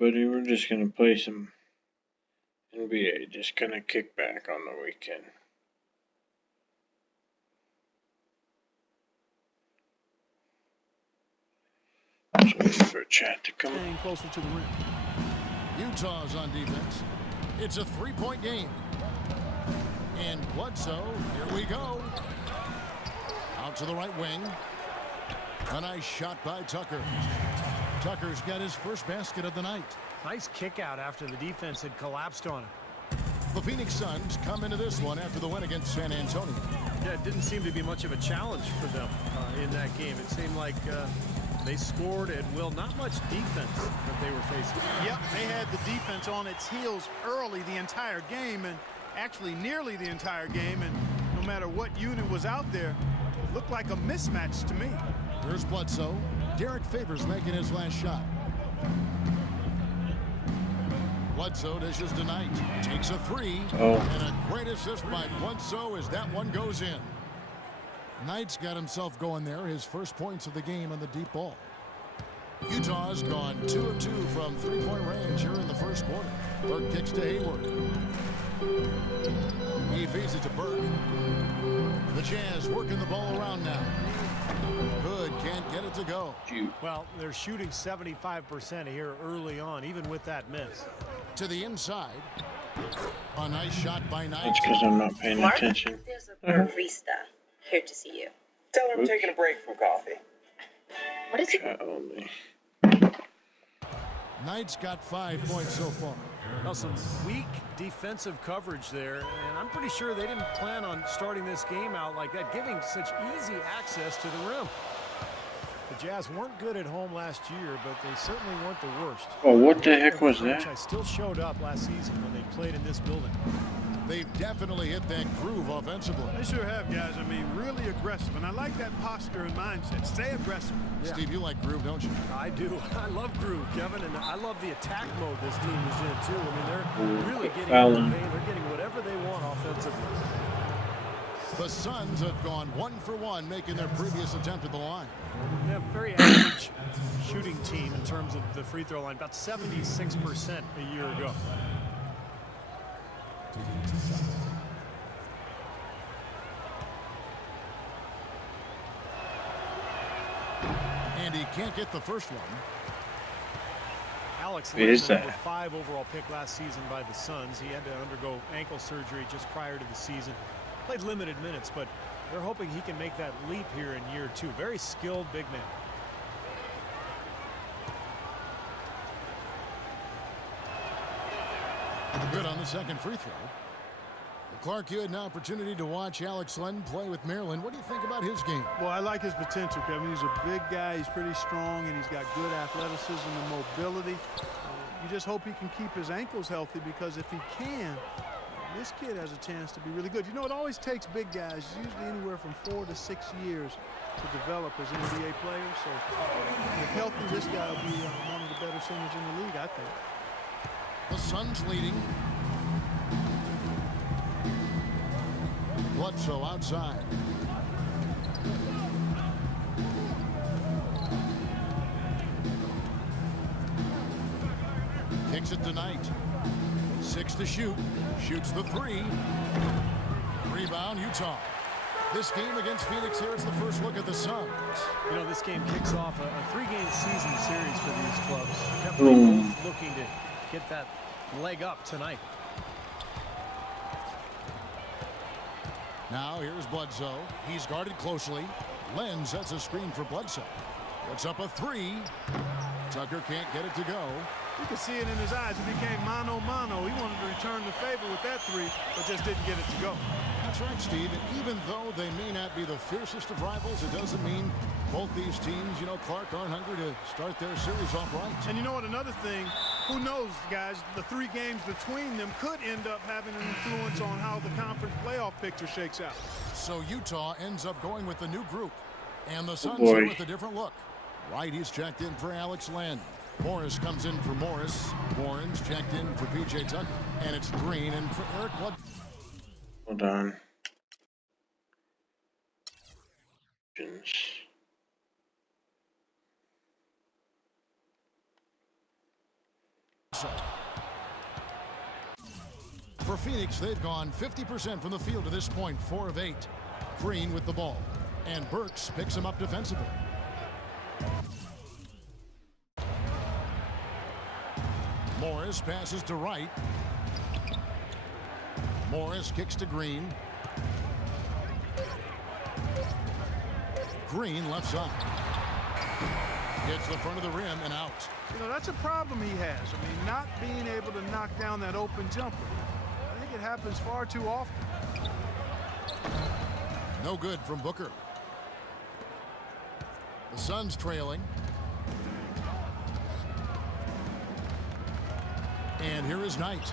everybody? We're just gonna play some NBA, just gonna kick back on the weekend. Just waiting for chat to come. Staying closer to the rim. Utah's on defense. It's a three-point game. And Bledsoe, here we go. Out to the right wing. A nice shot by Tucker. Tucker's got his first basket of the night. Nice kick out after the defense had collapsed on him. The Phoenix Suns come into this one after the win against San Antonio. Yeah, it didn't seem to be much of a challenge for them in that game. It seemed like they scored at will. Not much defense that they were facing. Yep, they had the defense on its heels early the entire game, and actually nearly the entire game, and no matter what unit was out there, it looked like a mismatch to me. Here's Bledsoe. Derek Favors making his last shot. Bledsoe dishes to Knight. Takes a three. And a great assist by Bledsoe as that one goes in. Knight's got himself going there. His first points of the game on the deep ball. Utah's gone 2 of 2 from three-point range here in the first quarter. Burke kicks to Hayward. He feeds it to Burke. The Jazz working the ball around now. Good, can't get it to go. Well, they're shooting 75% here early on, even with that miss. To the inside. A nice shot by Knight. It's because I'm not paying attention. There's a barista here to see you. Tell her I'm taking a break from coffee. What is it? Chat only. Knight's got 5 points so far. Well, some weak defensive coverage there, and I'm pretty sure they didn't plan on starting this game out like that, giving such easy access to the rim. The Jazz weren't good at home last year, but they certainly weren't the worst. Oh, what the heck was that? I still showed up last season when they played in this building. They've definitely hit that groove offensively. They sure have, guys. I mean, really aggressive, and I like that posture and mindset. Stay aggressive. Yeah. Steve, you like groove, don't you? I do. I love groove, Kevin, and I love the attack mode this team is in, too. I mean, they're really getting in the paint. They're getting whatever they want offensively. The Suns have gone 1 for 1, making their previous attempt at the line. Yeah, very average shooting team in terms of the free throw line, about 76% a year ago. And he can't get the first one. Alex Len, the number 5 overall pick last season by the Suns. He had to undergo ankle surgery just prior to the season. Played limited minutes, but they're hoping he can make that leap here in year 2. Very skilled big man. Good on the second free throw. Clark, you had an opportunity to watch Alex Len play with Maryland. What do you think about his game? Well, I like his potential, Kevin. He's a big guy. He's pretty strong, and he's got good athleticism and mobility. You just hope he can keep his ankles healthy, because if he can, this kid has a chance to be really good. You know, it always takes big guys, usually anywhere from 4 to 6 years, to develop as NBA players. So if healthy, this guy will be one of the better centers in the league, I think. The Suns leading. Bledsoe outside. Kicks it to Knight. 6 to shoot. Shoots the 3. Rebound, Utah. This game against Phoenix here is the first look at the Suns. You know, this game kicks off a 3-game season series for these clubs. Definitely both looking to get that leg up tonight. Now here's Bledsoe. He's guarded closely. Len sets a screen for Bledsoe. Puts up a 3. Tucker can't get it to go. You could see it in his eyes. It became mano-mano. He wanted to return the favor with that 3, but just didn't get it to go. That's right, Steve. And even though they may not be the fiercest of rivals, it doesn't mean both these teams, you know, Clark, aren't hungry to start their series off right. And you know what? Another thing, who knows, guys, the 3 games between them could end up having an influence on how the conference playoff picture shakes out. So Utah ends up going with the new group. And the Suns here with a different look. Right, he's checked in for Alex Len. Morris comes in for Morris. Warren's checked in for P.J. Tucker. And it's Green and for Eric Blood. Hold on. Phoenix, they've gone 50% from the field to this point, 4 of 8. Green with the ball. And Burks picks him up defensively. Morris passes to Wright. Morris kicks to Green. Green left side. Hits the front of the rim and out. You know, that's a problem he has. I mean, not being able to knock down that open jumper. I think it happens far too often. No good from Booker. The Suns trailing. And here is Knight.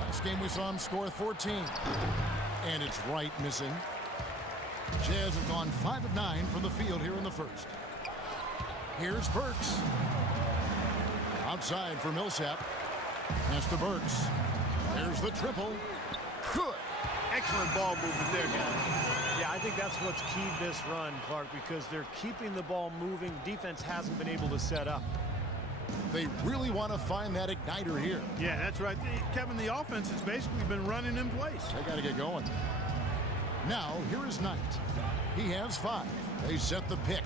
Last game we saw him score 14. And it's Wright missing. Jazz have gone 5 of 9 from the field here in the first. Here's Burks. Outside for Millsap. Pass to Burks. There's the triple. Good. Excellent ball movement there, guys. Yeah, I think that's what's keyed this run, Clark, because they're keeping the ball moving. Defense hasn't been able to set up. They really want to find that igniter here. Yeah, that's right. Kevin, the offense has basically been running in place. They got to get going. Now, here is Knight. He has 5. They set the pick.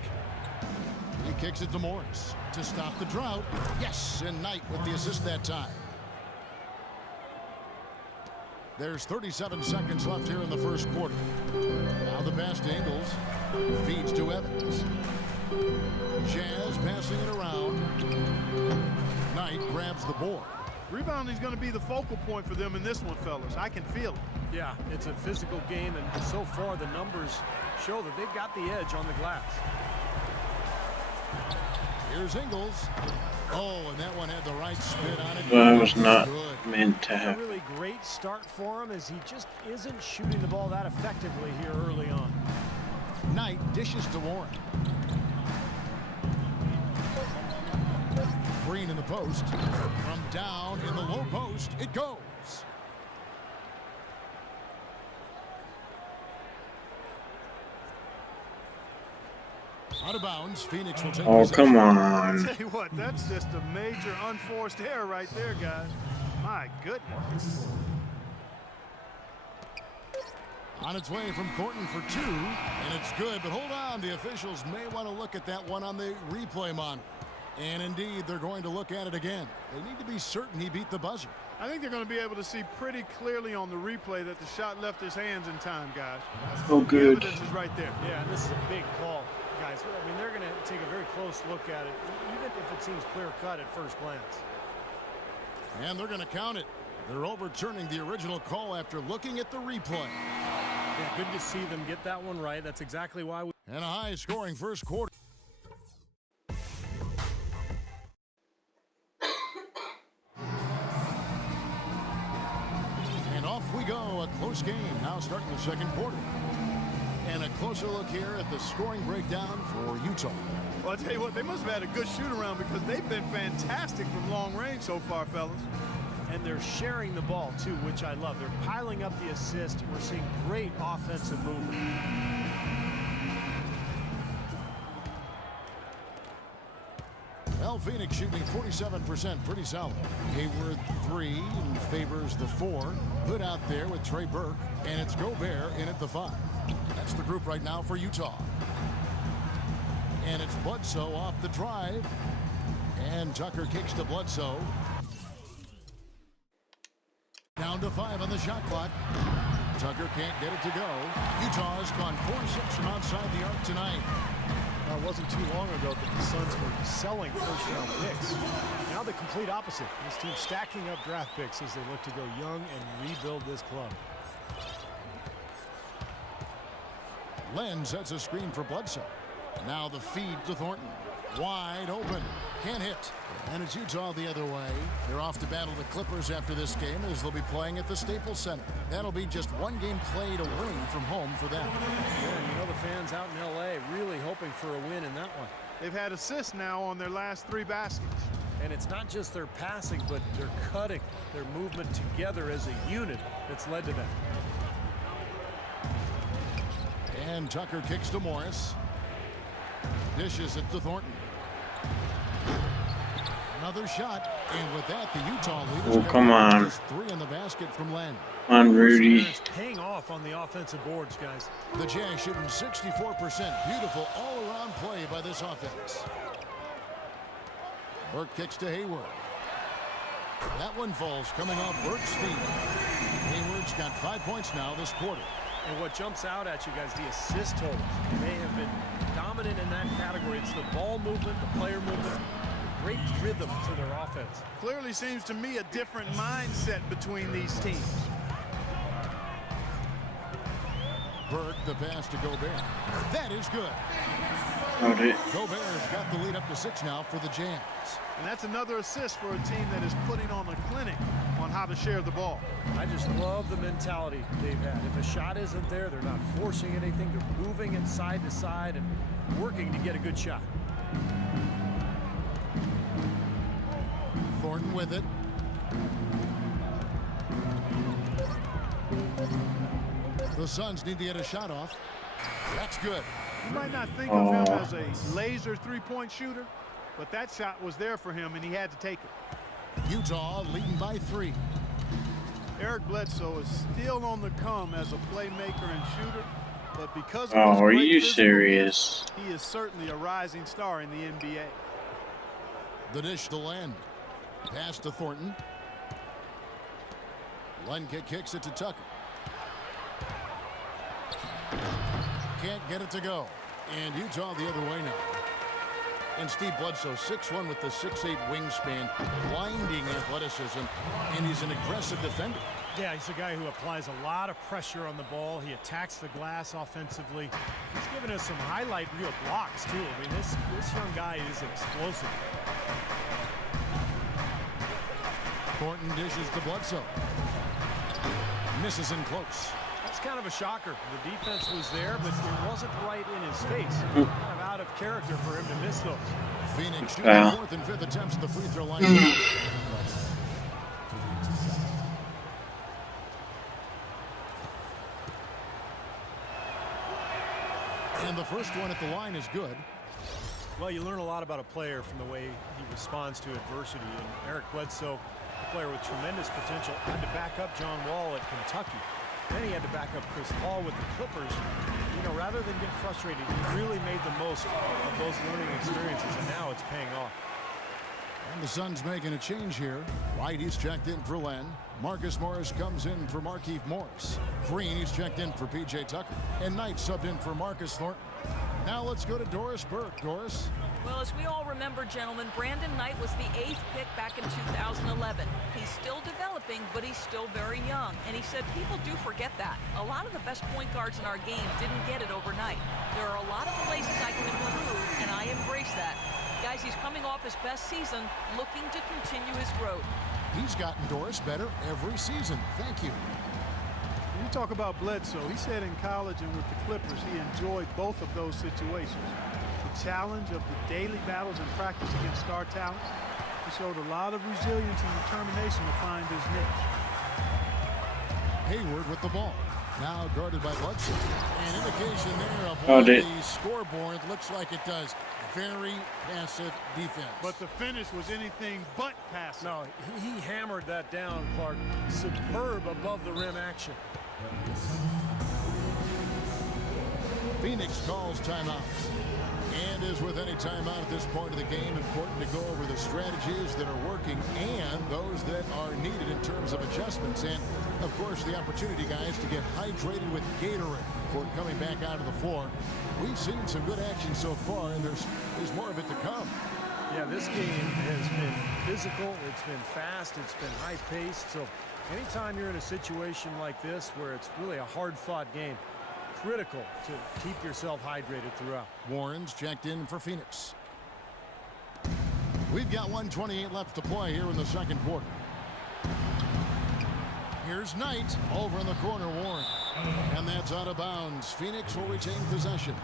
He kicks it to Morris to stop the drought. Yes, and Knight with the assist that time. There's 37 seconds left here in the first quarter. Now the pass to Ingles. Feeds to Evans. Jazz passing it around. Knight grabs the board. Rebounding is going to be the focal point for them in this one, fellas. I can feel it. Yeah, it's a physical game, and so far the numbers show that they've got the edge on the glass. Here's Ingles. Oh, and that one had the right spin on it. That was not good. meant to A happen. really great start for him as he just isn't shooting the ball that effectively here early on. Knight dishes to Warren. Green in the post. From down in the low post, it goes. Out of bounds, Phoenix will take Oh, possession. come I'll on. tell you what, that's just a major unforced error right there, guys. My goodness. On its way from Thornton for 2, and it's good, but hold on. The officials may want to look at that one on the replay monitor. And indeed, they're going to look at it again. They need to be certain he beat the buzzer. I think they're going to be able to see pretty clearly on the replay that the shot left his hands in time, guys. Oh, The good. evidence is right there. Yeah, and this is a big call, guys. I mean, they're going to take a very close look at it, even if it seems clear-cut at first glance. And they're going to count it. They're overturning the original call after looking at the replay. Yeah, good to see them get that one right. That's exactly why we... And a high-scoring first quarter. And off we go. A close game now starting the second quarter. And a closer look here at the scoring breakdown for Utah. Well, I'll tell you what, they must have had a good shoot-around because they've been fantastic from long range so far, fellas. And they're sharing the ball, too, which I love. They're piling up the assist. We're seeing great offensive movement. Well, Phoenix shooting 47%, pretty solid. Hayward 3 and favors the 4. Hood out there with Trey Burke, and it's Gobert in at the 5. That's the group right now for Utah. And it's Bledsoe off the drive. And Tucker kicks to Bledsoe. Down to 5 on the shot clock. Tucker can't get it to go. Utah has gone 4-6 from outside the arc tonight. It wasn't too long ago that the Suns were selling first-round picks. Now the complete opposite. This team stacking up draft picks as they look to go young and rebuild this club. Len sets a screen for Bledsoe. Now the feed to Thornton. Wide open. Can't hit. And it's Utah the other way. They're off to battle the Clippers after this game as they'll be playing at the Staples Center. That'll be just one game played away from home for them. Yeah, you know the fans out in L.A. really hoping for a win in that one. They've had assists now on their last 3 baskets. And it's not just their passing, but their cutting, their movement together as a unit that's led to that. And Tucker kicks to Morris. Dishes it to Thornton. Another shot, and with that, the Utah leaders come on. just 3 in the basket from Len. Come on, Rudy. It's paying off on the offensive boards, guys. The Jazz shooting 64%. Beautiful all-around play by this offense. Burke kicks to Hayward. That one falls coming off Burke's feet. Hayward's got 5 points now this quarter. And what jumps out at you guys, the assist totals. They have been dominant in that category. It's the ball movement, the player movement, great rhythm to their offense. Clearly seems to me a different mindset between these teams. Burke, the pass to Gobert. That is good. Got it. Gobert's got the lead up to 6 now for the Jazz. And that's another assist for a team that is putting on a clinic on how to share the ball. I just love the mentality they've had. If a shot isn't there, they're not forcing anything. They're moving it side to side and working to get a good shot. Thornton with it. The Suns need to get a shot off. That's good. You might not think of him as a laser three-point shooter, but that shot was there for him, and he had to take it. Utah leading by 3. Eric Bledsoe is still on the come as a playmaker and shooter, but because of Oh, his are great you physicalness, serious? he is certainly a rising star in the NBA. The dish to Len. Pass to Thornton. Len kicks it to Tucker. Can't get it to go. And Utah the other way now. And Steve Bledsoe, 6'1" with the 6'8" wingspan, blinding athleticism, and he's an aggressive defender. Yeah, he's a guy who applies a lot of pressure on the ball. He attacks the glass offensively. He's given us some highlight reel blocks, too. I mean, this young guy is explosive. Thornton dishes to Bledsoe. Misses in close. That's kind of a shocker. The defense was there, but it wasn't right in his face. Kind of out of character for him to miss those. Phoenix shooting 4th and 5th attempts at the free throw line. And the first one at the line is good. Well, you learn a lot about a player from the way he responds to adversity. And Eric Bledsoe, a player with tremendous potential, had to back up John Wall at Kentucky. Then he had to back up Chris Paul with the Clippers. You know, rather than get frustrated, he really made the most of those learning experiences, and now it's paying off. And the Suns making a change here. White, he's checked in for Len. Marcus Morris comes in for Markieff Morris. Green, he's checked in for P.J. Tucker. And Knight subbed in for Marcus Thornton. Now let's go to Doris Burke. Doris? Well, as we all remember, gentlemen, Brandon Knight was the 8th pick back in 2011. He's still developing, but he's still very young. And he said people do forget that. A lot of the best point guards in our game didn't get it overnight. There are a lot of places I can improve, and I embrace that. Guys, he's coming off his best season, looking to continue his growth. He's gotten Doris better every season. Thank you. When you talk about Bledsoe, he said in college and with the Clippers, he enjoyed both of those situations. The challenge of the daily battles and practice against star talent. He showed a lot of resilience and determination to find his niche. Hayward with the ball. Now guarded by Bledsoe. An indication there of Oh, what did- the scoreboard looks like it does. Very passive defense. But the finish was anything but passive. No, he hammered that down, Clark. Superb above the rim action. Phoenix calls timeout. And as with any timeout at this point of the game, important to go over the strategies that are working and those that are needed in terms of adjustments. And, of course, the opportunity, guys, to get hydrated with Gatorade before coming back out of the floor. We've seen some good action so far, and there's more of it to come. Yeah, this game has been physical, it's been fast, it's been high-paced. So anytime you're in a situation like this where it's really a hard-fought game, critical to keep yourself hydrated throughout. Warren's checked in for Phoenix. We've got 1:28 left to play here in the second quarter. Here's Knight over in the corner, Warren. And that's out of bounds. Phoenix will retain possession.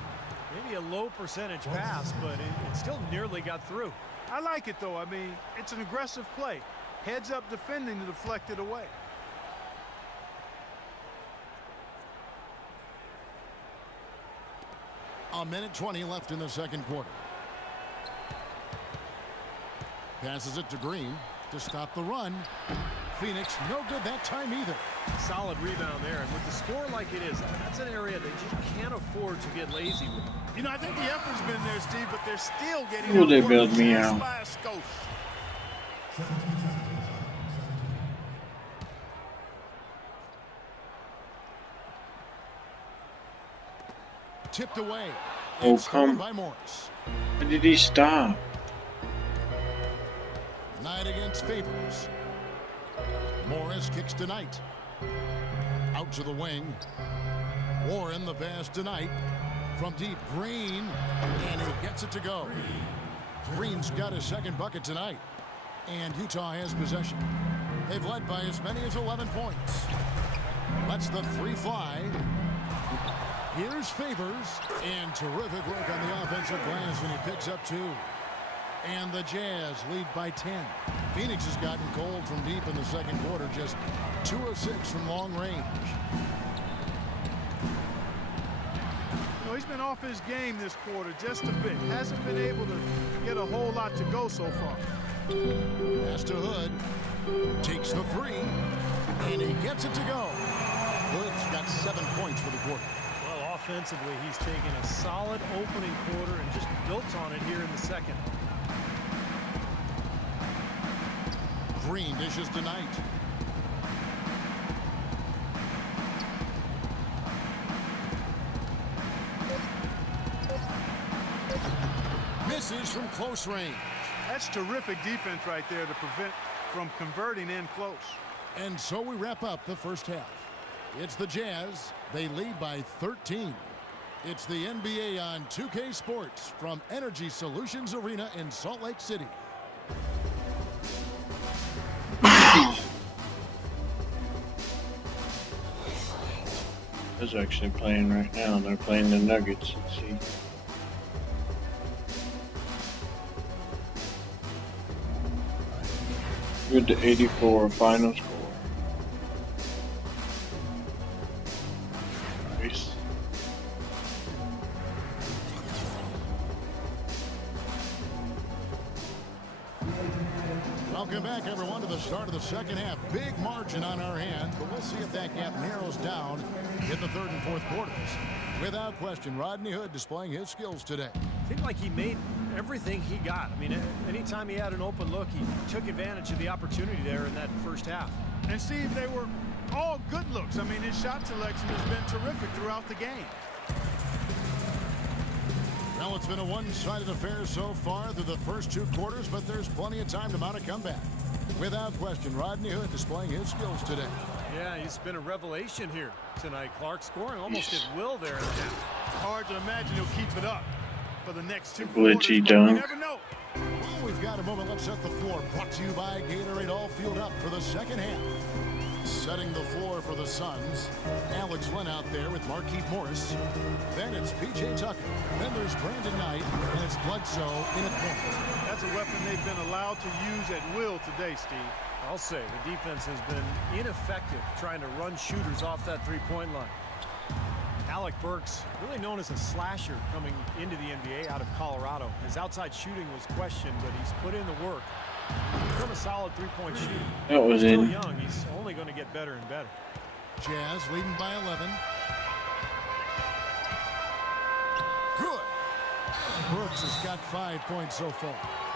Maybe a low percentage pass, but it still nearly got through. I like it, though. I mean, it's an aggressive play. Heads up defending to deflect it away. A minute 20 left in the second quarter. Passes it to Green to stop the run. Phoenix no good that time either. Solid rebound there, and with the score like it is, that's an area they just can't afford to get lazy with. You know, I think the effort's been there, Steve, but they're still getting Will they outworked build me just out? by a skosh. Tipped away. Oh, And stolen come. by Morris. Why did he stop? Knight against Favors. Morris kicks to Knight. Out to the wing. Warren the pass to Knight. From deep, Green. And he gets it to go. Green's got his second bucket tonight. And Utah has possession. They've led by as many as 11 points. Lets the three fly. Here's Favors. And terrific work on the offensive glass, and he picks up 2. And the Jazz lead by 10. Phoenix has gotten cold from deep in the second quarter, just 2 of 6 from long range. You know, he's been off his game this quarter just a bit. Hasn't been able to get a whole lot to go so far. Pass to Hood. Takes the 3. And he gets it to go. Hood's got 7 points for the quarter. Well, offensively, he's taken a solid opening quarter and just built on it here in the second. Green dishes to Knight. Misses from close range. That's terrific defense right there to prevent from converting in close. And so we wrap up the first half. It's the Jazz. They lead by 13. It's the NBA on 2K Sports from Energy Solutions Arena in Salt Lake City. Is actually playing right now. They're playing the Nuggets. Let's see. Good to 84 final score. Nice. Welcome back, everyone, to the start of the second half. Big margin on our hands, but we'll see if that gap narrows down in the third and fourth quarters. Without question, Rodney Hood displaying his skills today. Seemed like he made everything he got. I mean, anytime he had an open look, he took advantage of the opportunity there in that first half. And Steve, they were all good looks. I mean, his shot selection has been terrific throughout the game. Well, it's been a one-sided affair so far through the first 2 quarters, but there's plenty of time to mount a comeback. Without question, Rodney Hood displaying his skills today. Yeah, he's been a revelation here tonight, Clark, scoring almost at will there in the half. Hard to imagine he'll keep it up for the next 2 Glitchy quarters, but dunk. you never know. Well, we've got a moment. Let's set the floor. Brought to you by Gatorade. All fueled up for the second half. Setting the floor for the Suns. Alex Len out there with Markieff Morris. Then it's P.J. Tucker. Then there's Brandon Knight. And it's Bledsoe in at point. That's a weapon they've been allowed to use at will today, Steve. I'll say the defense has been ineffective trying to run shooters off that three-point line. Alec Burks, really known as a slasher coming into the NBA out of Colorado. His outside shooting was questioned, but he's put in the work. From a solid three-point shooter. That was He's still in. young. He's only going to get better and better. Jazz leading by 11. Good. Brooks has got 5 points so far.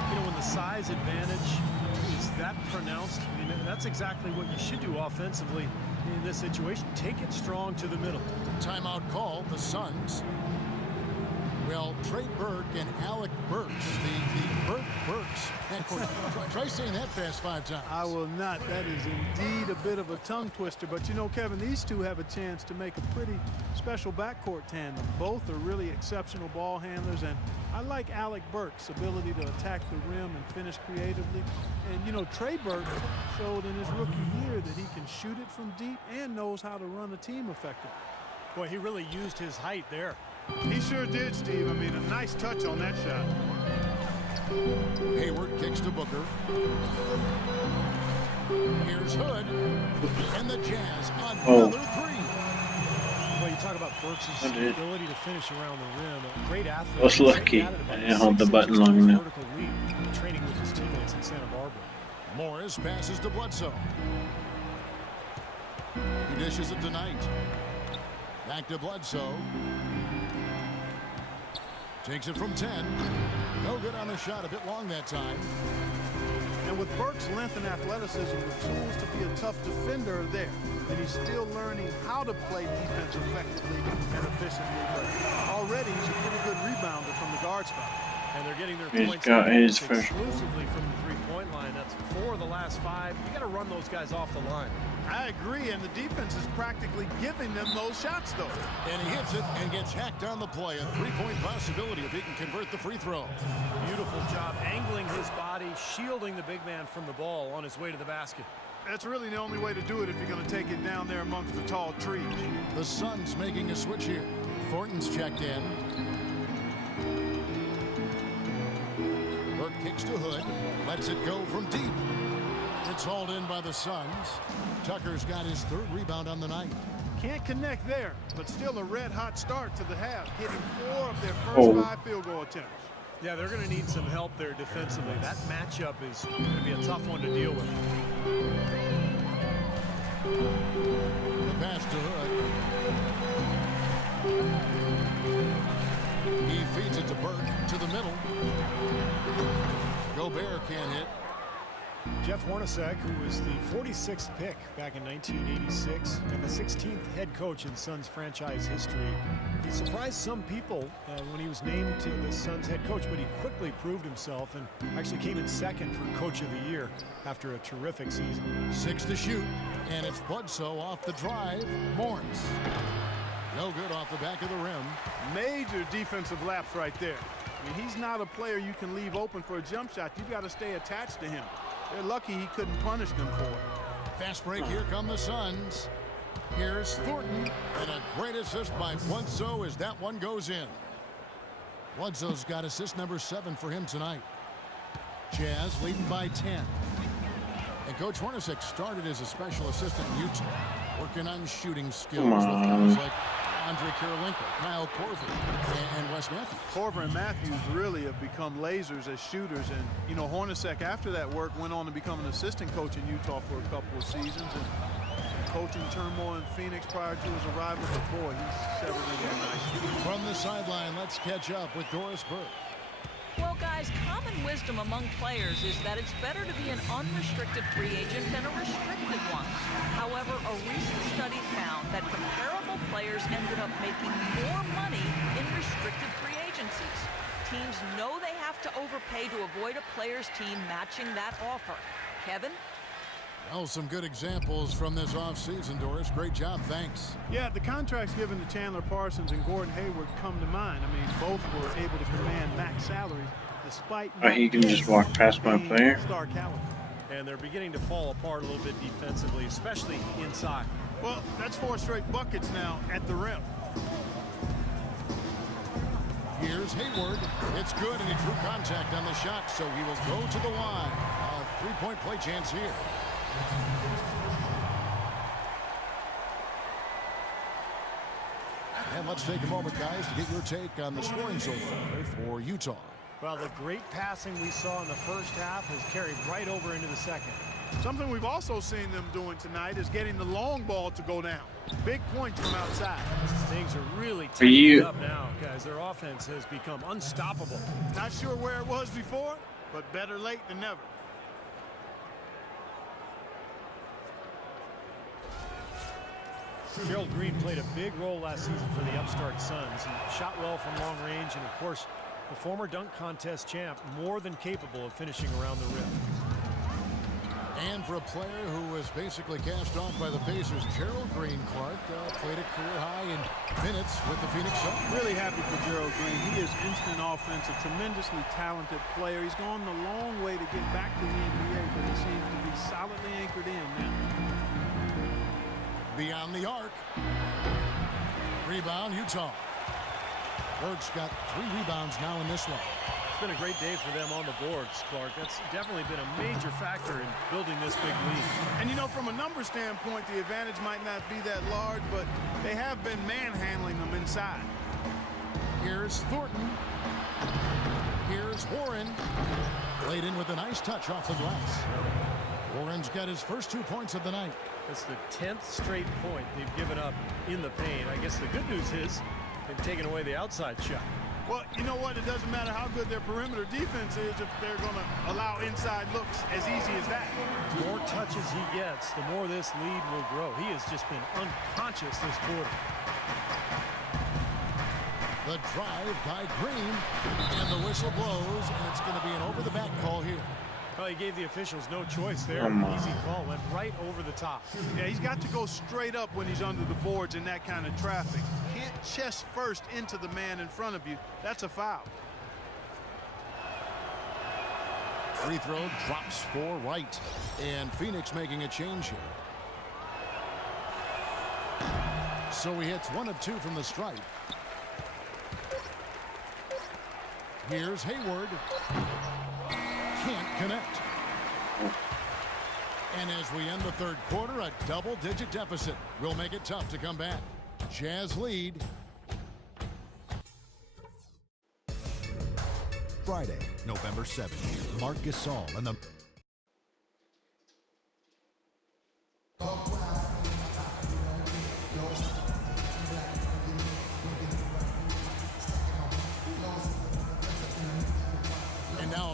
You know, when the size advantage is that pronounced, I mean, that's exactly what you should do offensively in this situation. Take it strong to the middle. Timeout call, the Suns. Well, Trey Burke and Alec Burks, the Burks. Try saying that fast 5 times. I will not. That is indeed a bit of a tongue twister. But you know, Kevin, these two have a chance to make a pretty special backcourt tandem. Both are really exceptional ball handlers, and I like Alec Burks' ability to attack the rim and finish creatively. And you know, Trey Burke showed in his rookie year that he can shoot it from deep and knows how to run a team effectively. Boy, he really used his height there. He sure did, Steve. I mean, a nice touch on that shot. Hayward kicks to Booker. Here's Hood. And the Jazz another 3. Well, you talk about Burks' ability to finish around the rim. A great athlete. I was lucky. I didn't hold the button long enough. Training with his teammates in Santa Chaz passes to Bledsoe. He dishes it to Knight. Back to Bledsoe. Takes it from 10. No good on the shot. A bit long that time. And with Burke's length and athleticism, the tools to be a tough defender are there. And he's still learning how to play defense effectively and efficiently. But already he's a pretty good rebounder from the guard spot. And they're getting their He's points got his exclusively from the three-point line. That's 4 of the last 5. You got to run those guys off the line. I agree, and the defense is practically giving them those shots, though. And he hits it and gets hacked on the play. A three-point possibility if he can convert the free throw. Beautiful job angling his body, shielding the big man from the ball on his way to the basket. That's really the only way to do it if you're going to take it down there amongst the tall trees. The Suns making a switch here. Thornton's checked in. Burke kicks to Hood. Lets it go from deep. It's hauled in by the Suns. Tucker's got his 3rd rebound on the night. Can't connect there, but still a red-hot start to the half, hitting 4 of their first 5 field goal attempts. Yeah, they're going to need some help there defensively. That matchup is going to be a tough one to deal with. The pass to Hood. He feeds it to Burke to the middle. Gobert can't hit. Jeff Hornacek, who was the 46th pick back in 1986 and the 16th head coach in Suns franchise history, he surprised some people when he was named to the Suns head coach, but he quickly proved himself and actually came in 2nd for Coach of the Year after a terrific season. 6 to shoot, and it's Bledsoe off the drive. Morris. No good off the back of the rim. Major defensive lapse right there. I mean, he's not a player you can leave open for a jump shot. You've got to stay attached to him. They're lucky he couldn't punish them for it. Fast break, here come the Suns. Here's Thornton, and a great assist by Bledsoe as that one goes in. Bledsoe's got assist number 7 for him tonight. Jazz leading by 10. And Coach Hornacek started as a special assistant in Utah, working on shooting skills with guys like Andre Karolinko, Kyle Korver, and Wes Matthews. Korver and Matthews really have become lasers as shooters. And, you know, Hornacek, after that work, went on to become an assistant coach in Utah for a couple of seasons. And coaching turmoil in Phoenix prior to his arrival. But, boy, he's settled in there nicely. From the sideline, let's catch up with Doris Burke. Well, guys, common wisdom among players is that it's better to be an unrestricted free agent than a restricted one. However, a recent study found that comparable players ended up making more money in restricted free agencies. Teams know they have to overpay to avoid a player's team matching that offer. Kevin? Well, some good examples from this offseason, Doris. Great job, thanks. Yeah, the contracts given to Chandler Parsons and Gordon Hayward come to mind. I mean, both were able to command max salaries despite he can just walk past my player. Star caliber. And they're beginning to fall apart a little bit defensively, especially inside. Well, that's 4 straight buckets now at the rim. Here's Hayward. It's good, and he drew contact on the shot, so he will go to the line. A 3-point play chance here. And let's take a moment, guys, to get your take on the scoring so far for Utah. Well, the great passing we saw in the first half has carried right over into the second. Something we've also seen them doing tonight is getting the long ball to go down. Big points from outside. Things are really tightening up now, guys. Their offense has become unstoppable. Not sure where it was before, but better late than never. Gerald Green played a big role last season for the upstart Suns. He shot well from long range, and of course, the former dunk contest champ, more than capable of finishing around the rim. And for a player who was basically cast off by the Pacers, Gerald Green, Clark, played a career high in minutes with the Phoenix Suns. Really happy for Gerald Green. He is instant offense, a tremendously talented player. He's gone the long way to get back to the NBA, but he seems to be solidly anchored in now. Beyond the arc. Rebound, Utah. Burke's got 3 rebounds now in this one. It's been a great day for them on the boards, Clark. That's definitely been a major factor in building this big lead. And, you know, from a number standpoint, the advantage might not be that large, but they have been manhandling them inside. Here's Thornton. Here's Warren. Played in with a nice touch off the glass. Warren's got his first 2 points of the night. That's the 10th straight point they've given up in the paint. I guess the good news is they've taken away the outside shot. Well, you know what? It doesn't matter how good their perimeter defense is if they're going to allow inside looks as easy as that. The more touches he gets, the more this lead will grow. He has just been unconscious this quarter. The drive by Green, and the whistle blows, and it's going to be an over-the-back call here. Well, he gave the officials no choice there. Easy call, went right over the top. Yeah, he's got to go straight up when he's under the boards in that kind of traffic. Can't chest first into the man in front of you. That's a foul. Free throw drops for Wright, and Phoenix making a change here. So he hits 1 of 2 from the stripe. Here's Hayward. Can't connect. And as we end the third quarter, a double-digit deficit will make it tough to come back. Jazz lead. Friday, November 7th, Marc Gasol and the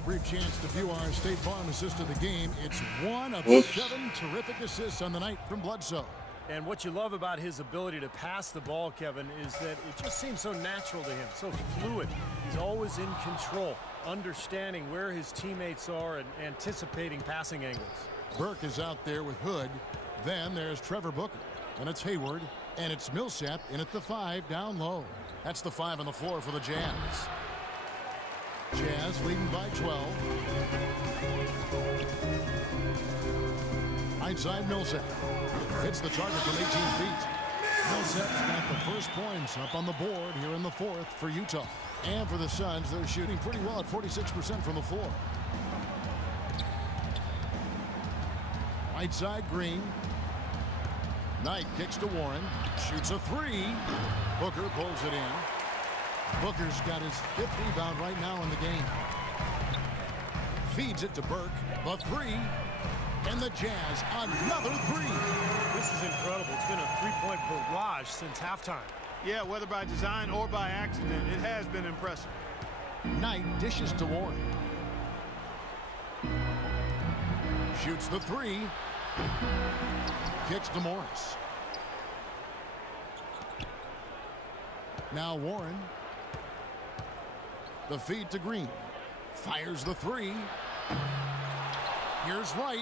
brief chance to view our State Farm assist of the game. It's 1 of 7 terrific assists on the night from Bledsoe. And what you love about his ability to pass the ball, Kevin, is that it just seems so natural to him, so fluid. He's always in control, understanding where his teammates are and anticipating passing angles. Burke is out there with Hood. Then there's Trevor Booker. And it's Hayward. And it's Millsap in at the 5 down low. That's the 5 on the floor for the Jazz. Jazz leading by 12. Outside Millsap. Hits the target from 18 feet. Millsap's got the first points up on the board here in the fourth for Utah. And for the Suns, they're shooting pretty well at 46% from the floor. Right side Green. Knight kicks to Warren. Shoots a 3. Booker pulls it in. Booker's got his 5th rebound right now in the game. Feeds it to Burke. The 3. And the Jazz another 3. This is incredible. It's been a three-point barrage since halftime. Yeah, whether by design or by accident, it has been impressive. Knight dishes to Warren. Shoots the 3. Kicks to Morris. Now Warren. The feed to Green. Fires the 3. Here's Wright.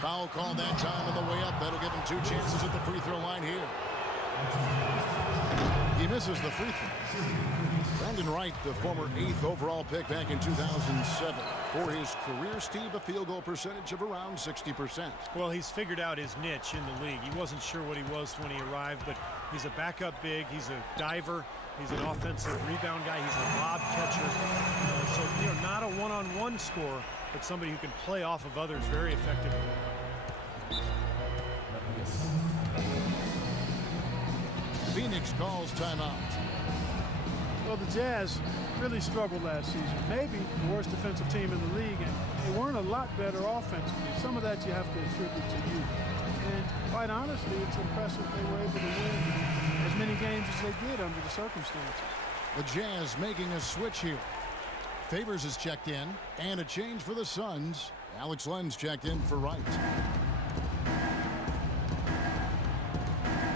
Foul called that time on the way up. That'll give him 2 chances at the free throw line here. He misses the free throw. Brandon Wright, the former 8th overall pick back in 2007. For his career, Steve, a field goal percentage of around 60%. Well, he's figured out his niche in the league. He wasn't sure what he was when he arrived, but he's a backup big. He's a diver. He's an offensive rebound guy. He's a lob catcher. So, not a one-on-one scorer, but somebody who can play off of others very effectively. Phoenix calls timeout. Well, the Jazz really struggled last season. Maybe the worst defensive team in the league, and they weren't a lot better offensively. Some of that you have to attribute to you. And quite honestly, it's impressive they were able to win as many games as they did under the circumstances. The Jazz making a switch here. Favors is checked in, and a change for the Suns. Alex Len's checked in for Wright.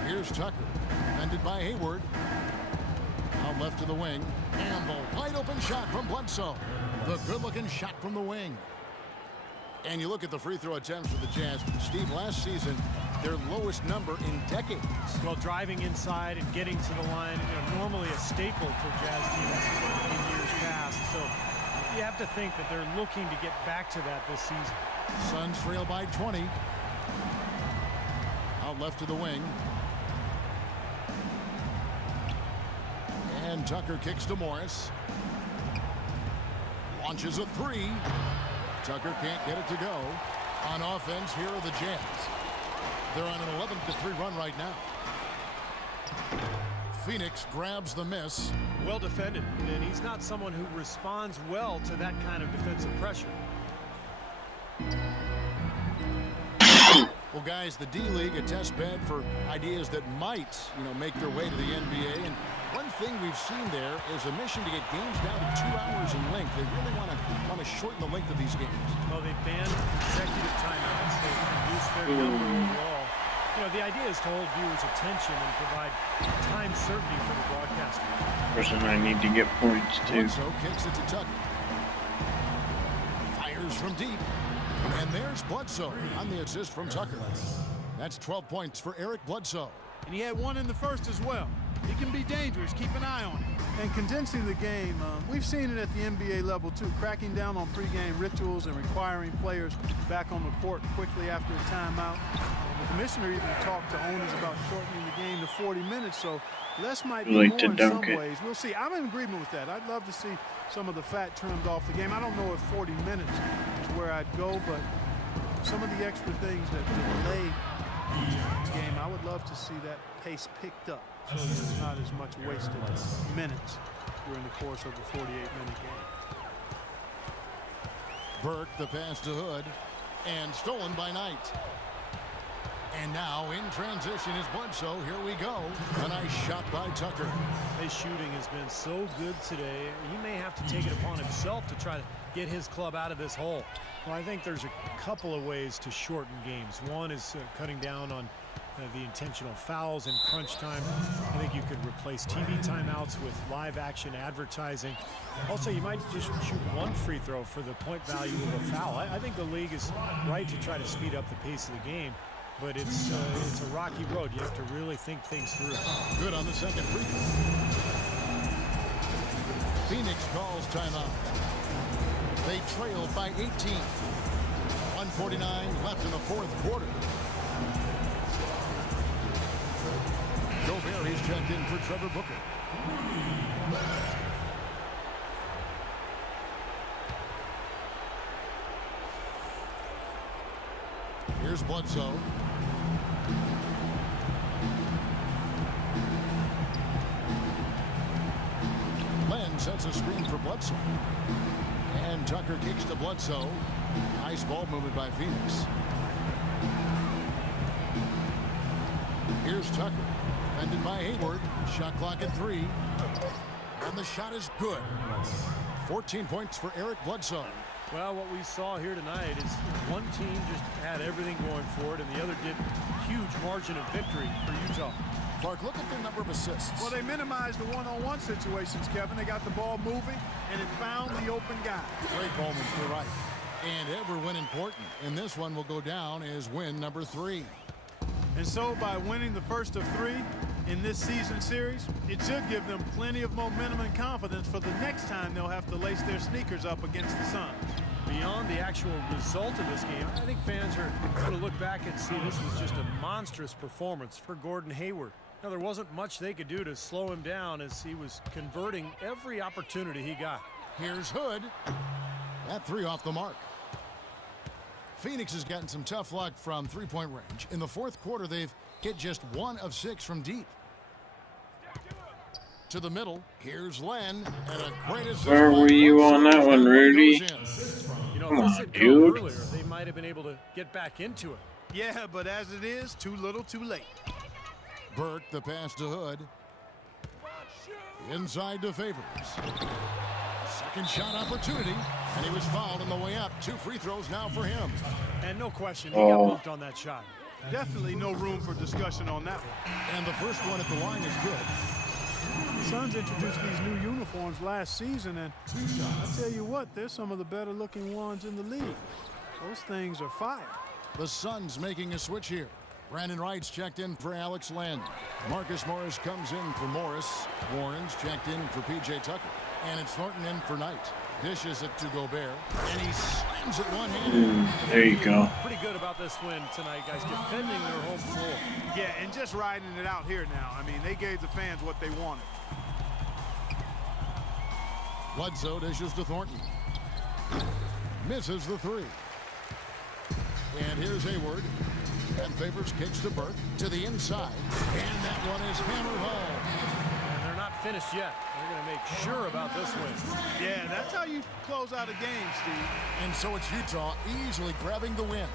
Here's Tucker, defended by Hayward. Out left to the wing, and the wide open shot from Bledsoe. The good-looking shot from the wing. And you look at the free throw attempts for the Jazz. Steve, last season, their lowest number in decades. Well, driving inside and getting to the line, normally a staple for Jazz teams in years past. So you have to think that they're looking to get back to that this season. Suns trail by 20. Out left to the wing. And Tucker kicks to Morris. Launches a 3. Tucker can't get it to go. On offense, here are the Jazz. They're on an 11-3 run right now. Phoenix grabs the miss. Well defended, and he's not someone who responds well to that kind of defensive pressure. Well, guys, the D-League, a test bed for ideas that might, make their way to the NBA. And one thing we've seen there is a mission to get games down to 2 hours in length. They really want to shorten the length of these games. Well, they banned consecutive timeouts. They reduced their number overall. The idea is to hold viewers' attention and provide time certainty for the broadcaster. Person I need to get points too. Bledsoe kicks it to Tucker. Fires from deep. And there's Bledsoe on the assist from Tucker. That's 12 points for Eric Bledsoe. And he had one in the first as well. He can be dangerous. Keep an eye on him. And condensing the game, we've seen it at the NBA level too, cracking down on pregame rituals and requiring players back on the court quickly after a timeout. The commissioner even talked to owners about shortening the game to 40 minutes, so less might be more in some ways. We'll see. I'm in agreement with that. I'd love to see some of the fat trimmed off the game. I don't know if 40 minutes is where I'd go, but some of the extra things that delay the game, I would love to see that pace picked up so there's not as much wasted minutes during the course of a 48-minute game. Burke, the pass to Hood, and stolen by Knight. And now in transition is Bledsoe. Here we go. A nice shot by Tucker. His shooting has been so good today. He may have to take it upon himself to try to get his club out of this hole. Well, I think there's a couple of ways to shorten games. One is cutting down on the intentional fouls in crunch time. I think you could replace TV timeouts with live action advertising. Also, you might just shoot one free throw for the point value of a foul. I think the league is right to try to speed up the pace of the game. But it's a rocky road. You have to really think things through. Good on the second free throw. Phoenix calls timeout. They trail by 18. 1:49 left in the fourth quarter. Gobert is checked in for Trevor Booker. Here's Bledsoe. Len sets a screen for Bledsoe. And Tucker kicks to Bledsoe. Nice ball movement by Phoenix. Here's Tucker. Defended by Hayward. Shot clock at 3. And the shot is good. 14 points for Eric Bledsoe. Well, what we saw here tonight is one team just had everything going for it, and the other did huge margin of victory for Utah. Clark, look at the number of assists. Well, they minimized the one-on-one situations, Kevin. They got the ball moving, and it found the open guy. Great Bowman, you're right. And every win important. And this one will go down as win number 3. And so by winning the first of 3 in this season series, it should give them plenty of momentum and confidence for the next time they'll have to lace their sneakers up against the Suns. Beyond the actual result of this game, I think fans are going to look back and see this was just a monstrous performance for Gordon Hayward. Now, there wasn't much they could do to slow him down as he was converting every opportunity he got. Here's Hood. That 3 off the mark. Phoenix has gotten some tough luck from three-point range. In the fourth quarter, they've hit just 1 of 6 from deep. To the middle, here's Len, and a great assist. Where were you on that one, Rudy? You know, Come if this on, had come dude. earlier, they might have been able to get back into it. Yeah, but as it is, too little, too late. Burke, the pass to Hood. Inside to Favors. Second shot opportunity, and he was fouled on the way up. 2 free throws now for him. And no question, he got bumped on that shot. Definitely no room for discussion on that one. And the first one at the line is good. The Suns introduced these new uniforms last season, and I tell you what, they're some of the better looking ones in the league. Those things are fire. The Suns making a switch here. Brandon Wright's checked in for Alex Len. Marcus Morris comes in for Morris. Warren's checked in for P.J. Tucker. And it's Thornton in for Knight. Dishes it to Gobert. And he slams it one-handed. There you go. Pretty good about this win tonight, guys, defending their home floor. Yeah, and just riding it out here now. I mean, they gave the fans what they wanted. Bledsoe dishes to Thornton. Misses the 3. And here's Hayward. And Favors kicks to Burke to the inside. And that one is hammered home. And they're not finished yet. They're going to make sure about this win. Yeah, that's how you close out a game, Steve. And so it's Utah easily grabbing the win.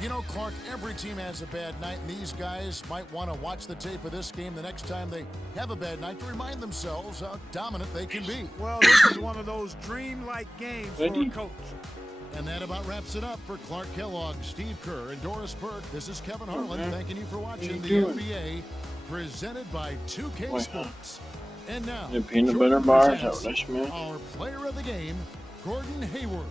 You know, Clark, every team has a bad night, and these guys might want to watch the tape of this game the next time they have a bad night to remind themselves how dominant they can be. Well, this is one of those dreamlike games for a coach. And that about wraps it up for Clark Kellogg, Steve Kerr, and Doris Burke. This is Kevin Harlan thanking you for watching the NBA presented by 2K Sports. And now, The peanut butter bars, presents that was me. our player of the game, Gordon Hayward.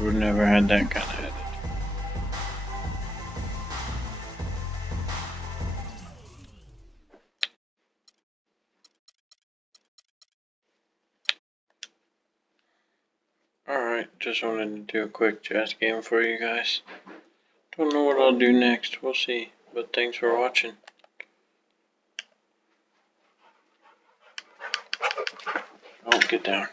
Would never had that kind of head. Alright, just wanted to do a quick chess game for you guys. Don't know what I'll do next, we'll see. But thanks for watching. Oh, get down.